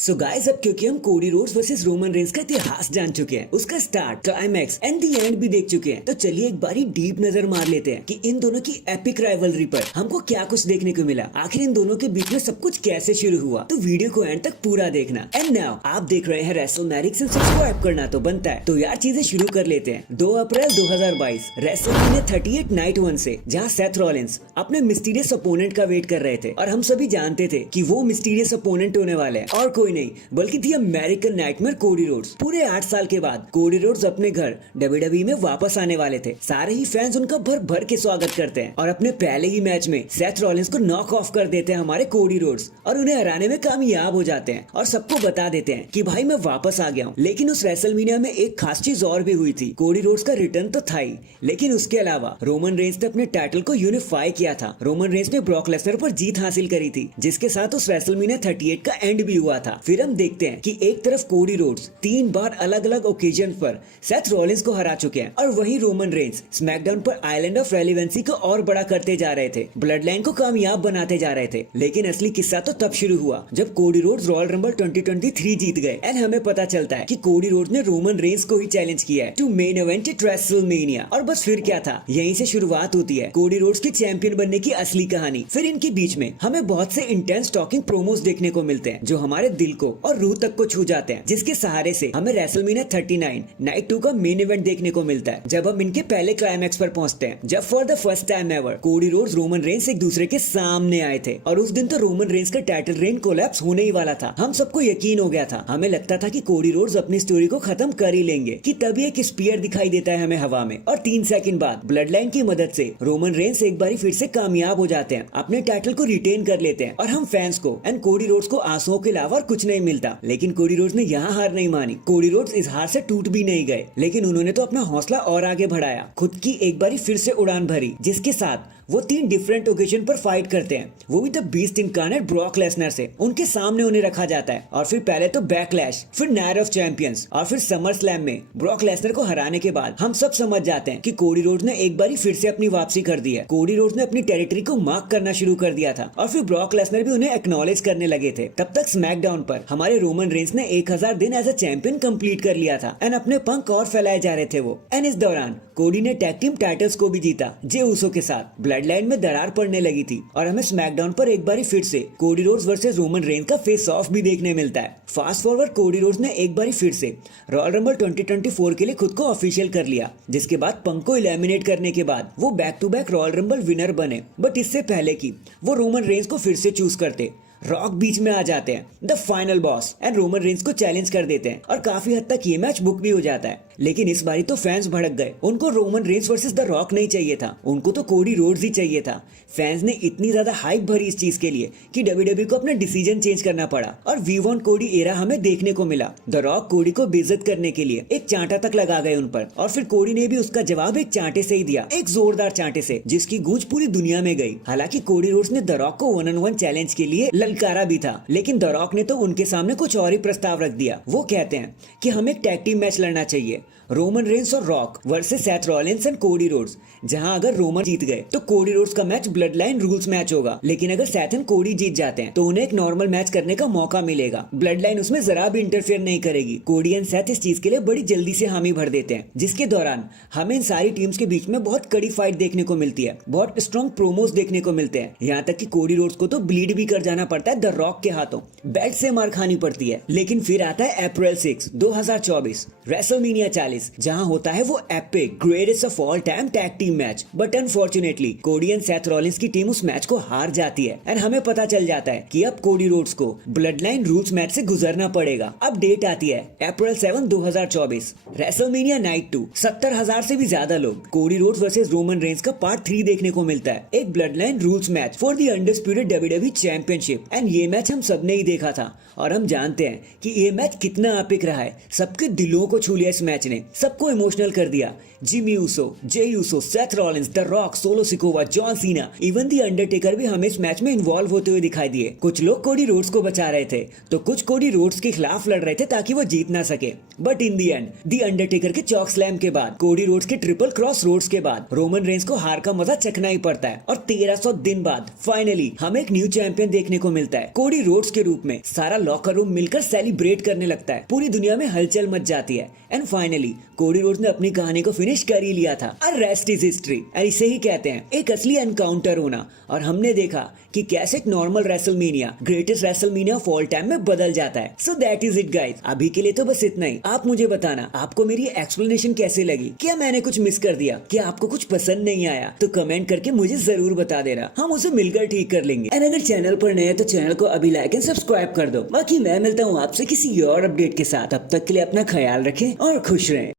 So guys, अब क्योंकि हम Cody Rhodes versus Roman Reigns का इतिहास जान चुके हैं, उसका start, climax and the end भी देख चुके हैं, तो चलिए एक बारी डीप नजर मार लेते हैं कि इन दोनों की एपिक राइवलरी पर हमको क्या कुछ देखने को मिला। आखिर इन दोनों के बीच में सब कुछ कैसे शुरू हुआ, तो वीडियो को एंड तक पूरा देखना। एंड नाउ आप देख रहे हैं रेसलमैनिक्स एंड सब्सक्राइब करना तो बनता है। तो यार चीजें शुरू कर लेते हैं। 2 अप्रैल 2022 रेसलमेनिया 38 नाइट 1 से, जहां सेथ रॉलिंस अपने मिस्टीरियस अपोनेंट का वेट कर रहे थे और हम सभी जानते थे कि वो मिस्टीरियस अपोनेंट होने वाले हैं और कोई नहीं बल्कि थी अमेरिकन नाइटमेयर कोडी रोड्स। पूरे 8 साल के बाद कोडी रोड्स अपने घर WWE में वापस आने वाले थे। सारे ही फैंस उनका भर भर के स्वागत करते हैं और अपने पहले ही मैच में सेथ रॉलिंस को नॉक ऑफ कर देते हैं हमारे कोडी रोड्स और उन्हें हराने में कामयाब हो जाते हैं और सबको बता देते हैं कि भाई मैं वापस आ गया हूँ। लेकिन उस रेसलमेनिया में एक खास चीज और भी हुई थी। कोडी रोड्स का रिटर्न तो था ही, लेकिन उसके अलावा रोमन रेंस ने अपने टाइटल को यूनिफाई किया था। रोमन रेंस ने ब्रॉक लेसनर पर जीत हासिल करी थी, जिसके साथ उस रेसलमेनिया 38 का एंड भी हुआ था। फिर हम देखते हैं कि एक तरफ कोडी रोड्स 3 बार अलग अलग ओकेजन पर सेथ रॉलिंस को हरा चुके हैं और वहीं रोमन रेंस स्मैकडाउन पर आइलैंड ऑफ रेलेवेंसी को और बड़ा करते जा रहे थे, ब्लड लाइन को कामयाब बनाते जा रहे थे। लेकिन असली किस्सा तो तब शुरू हुआ जब कोडी रोड्स रॉयल रंबल 2023 जीत गए एंड हमें पता चलता है कि कोडी रोड्स ने रोमन रेंस को ही चैलेंज किया है to main event at WrestleMania. और बस फिर क्या था, यहीं से शुरुआत होती है कोडी रोड्स के चैंपियन बनने की असली कहानी। फिर इनके बीच में हमें बहुत से इंटेंस टॉकिंग प्रोमोस देखने को मिलते हैं जो हमारे दिल को और रूह तक को छू जाते हैं, जिसके सहारे से हमें रेसलमेनिया 39 नाइट 2 का मेन इवेंट देखने को मिलता है जब हम इनके पहले क्लाइमैक्स पर पहुंचते हैं, जब for the first time ever Cody Rhodes Roman Reigns एक दूसरे के सामने आए थे। और उस दिन तो रोमन रेंस का टाइटल रेन कोलैप्स होने ही वाला था। हम सबको यकीन हो गया था, हमें लगता था कि कोडी रोड्स अपनी स्टोरी को खत्म कर ही लेंगे कि तभी एक स्पीयर दिखाई देता है हमें हवा में और 3 सेकंड बाद ब्लड लाइन की मदद से रोमन रेंस एक बारी फिर से कामयाब हो जाते हैं, अपने टाइटल को रिटेन कर लेते हैं और हम फैंस को एंड कोडी रोड्स को आंसुओं के अलावा और कुछ नहीं मिलता। लेकिन कोडी रोड्स ने यहाँ हार नहीं मानी। कोडी रोड्स इस हार से टूट भी नहीं गए, लेकिन उन्होंने तो अपना हौसला और आगे बढ़ाया, खुद की एक बारी फिर से उड़ान भरी, जिसके साथ वो 3 डिफरेंट ओकेजन पर फाइट करते हैं, वो भी the beast incarnate Brock Lesnar से। उनके सामने उन्हें रखा जाता है और फिर पहले तो बैकलैश, फिर नाइट ऑफ चैंपियंस और फिर समर स्लैम में ब्रॉक लेसनर को हराने के बाद हम सब समझ जाते हैं कि कोडी रोड्स ने एक बारी फिर से अपनी वापसी कर दी है। कोडी रोड्स ने अपनी टेरिटरी को मार्क करना शुरू कर दिया था और फिर ब्रॉक लेसनर भी उन्हें एक्नॉलेज करने लगे थे। तब तक स्मैकडाउन पर हमारे रोमन रेंस ने 1000 दिन एज अ चैंपियन कंप्लीट कर लिया था एंड अपने पंख और फैलाए जा रहे थे वो। एंड इस दौरान कोडी ने टैग टीम टाइटल्स को भी जीता जे उसो के साथ। ब्लड लाइन में दरार पड़ने लगी थी और हमें स्मैकडाउन पर एक बारी फिर से Cody Rhodes versus Roman Reigns का फेस ऑफ भी देखने मिलता है। फास्ट फॉरवर्ड, कोडी रोड्स ने एक बारी फिर से रॉयल रंबल 2024 के लिए खुद को ऑफिशियल कर लिया, जिसके बाद पंक को एलिमिनेट करने के बाद वो back to back Royal Rumble winner बने। बट इससे पहले कि वो रोमन रेंस को फिर से चूज करते, रॉक बीच में आ जाते हैं, the final boss, and Roman Reigns को चैलेंज कर देते हैं और काफी हद तक ये मैच बुक भी हो जाता है। लेकिन इस बारी तो फैंस भड़क गए। उनको Roman Reigns versus the rock नहीं चाहिए था, उनको तो कोडी रोड्स ही चाहिए था। फैंस ने इतनी ज्यादा हाइप भरी इस चीज के लिए कि WWE को अपना डिसीजन चेंज करना पड़ा और वी वांट कोडी एरा हमें देखने को मिला। द रॉक कोडी को बेइज्जत करने के लिए एक चांटा तक लगा गए उन पर और फिर कोडी ने भी उसका जवाब एक चांटे से ही दिया, एक जोरदार चांटे से, जिसकी गूंज पूरी दुनिया में गई। हालांकि कोडी रोड्स ने द रॉक को 1-on-1 चैलेंज के लिए ललकारा भी था, लेकिन द रॉक ने तो उनके सामने कुछ और ही प्रस्ताव रख दिया। वो कहते हैं कि हमें एक टैग टीम मैच लड़ना चाहिए, रोमन रेंस और rock versus Seth Rollins and Cody Rhodes, जहां अगर रोमन जीत गए तो कोडी रोड्स का match blood line rules match होगा, लेकिन अगर सेथ एंड कोडी जीत जाते हैं तो उन्हें एक नॉर्मल मैच करने का मौका मिलेगा। ब्लड लाइन उसमें जरा भी इंटरफेयर नहीं करेगी। कोडी एंड सेथ इस चीज के लिए बड़ी जल्दी से हामी भर देते हैं, जिसके दौरान हमें इन सारी टीम्स के बीच में बहुत कड़ी फाइट देखने को मिलती है, बहुत स्ट्रॉन्ग प्रोमोस देखने को मिलते हैं, यहाँ तक कि कोडी रोड्स को तो ब्लीड भी कर जाना पड़ता है द रॉक के हाथों, बेल्ट से मार खानी पड़ती है। लेकिन फिर आता है अप्रैल 6, 2024 रेसलमेनिया 40, जहां होता है वो epic greatest of all time tag team match. But unfortunately कोडी एंड सेथ रॉलिंस की टीम उस मैच को हार जाती है एंड हमें पता चल जाता है कि अब कोडी रोड्स को ब्लड लाइन रूल्स मैच से गुजरना पड़ेगा। अब डेट आती है अप्रैल 7, 2024 रेसलमेनिया नाइट 2। 70,000 से भी ज्यादा लोग Cody Rhodes versus Roman Reigns का पार्ट 3 देखने को मिलता है, एक blood line rules match for the undisputed WWE championship. And ये मैच हम सबने ही देखा था और हम जानते हैं कि ये मैच कितना एपिक रहा है। सबके दिलों को छू लिया इस मैच ने, सबको इमोशनल कर दिया। Jimmy Uso, J Uso, Seth Rollins, the rock, solo Sikoa, John Cena, even the Undertaker भी हमें इस मैच में इन्वॉल्व होते हुए दिखाई दिए। कुछ लोग कोडी रोड्स को बचा रहे थे तो कुछ कोडी रोड्स के खिलाफ लड़ रहे थे ताकि वो जीत ना सके। But in the and the Undertaker के चॉक स्लैम के बाद, कोडी रोड्स के ट्रिपल क्रॉस रोड्स के बाद रोमन रेंस को हार का मजा चखना ही पड़ता है और 1300 दिन बाद फाइनली हमें एक न्यू चैंपियन देखने को मिलता है कोडी रोड्स के रूप में। सारा लॉकर रूम मिलकर सेलिब्रेट करने लगता है, पूरी दुनिया में हलचल मच जाती है। एंड फाइनली कोडी रोड्स ने अपनी कहानी को फिनिश कर ही लिया था। और रेस्ट इज हिस्ट्री, इसे ही कहते हैं एक असली एनकाउंटर होना। और हमने देखा कि कैसे एक normal WrestleMania greatest WrestleMania of all time में बदल जाता है। So that is it guys, अभी के लिए तो बस इतना ही। आप मुझे बताना आपको मेरी एक्सप्लेनेशन कैसे लगी, क्या मैंने कुछ मिस कर दिया, क्या आपको कुछ पसंद नहीं आया, तो कमेंट करके मुझे जरूर बता देना, हम उसे मिलकर ठीक कर लेंगे। एंड अगर चैनल पर नए हैं तो चैनल को अभी लाइक एंड सब्सक्राइब कर दो। बाकी मैं मिलता हूँ आपसे किसी और अपडेट के साथ, अब तक के लिए अपना ख्याल रखें और खुश रहें।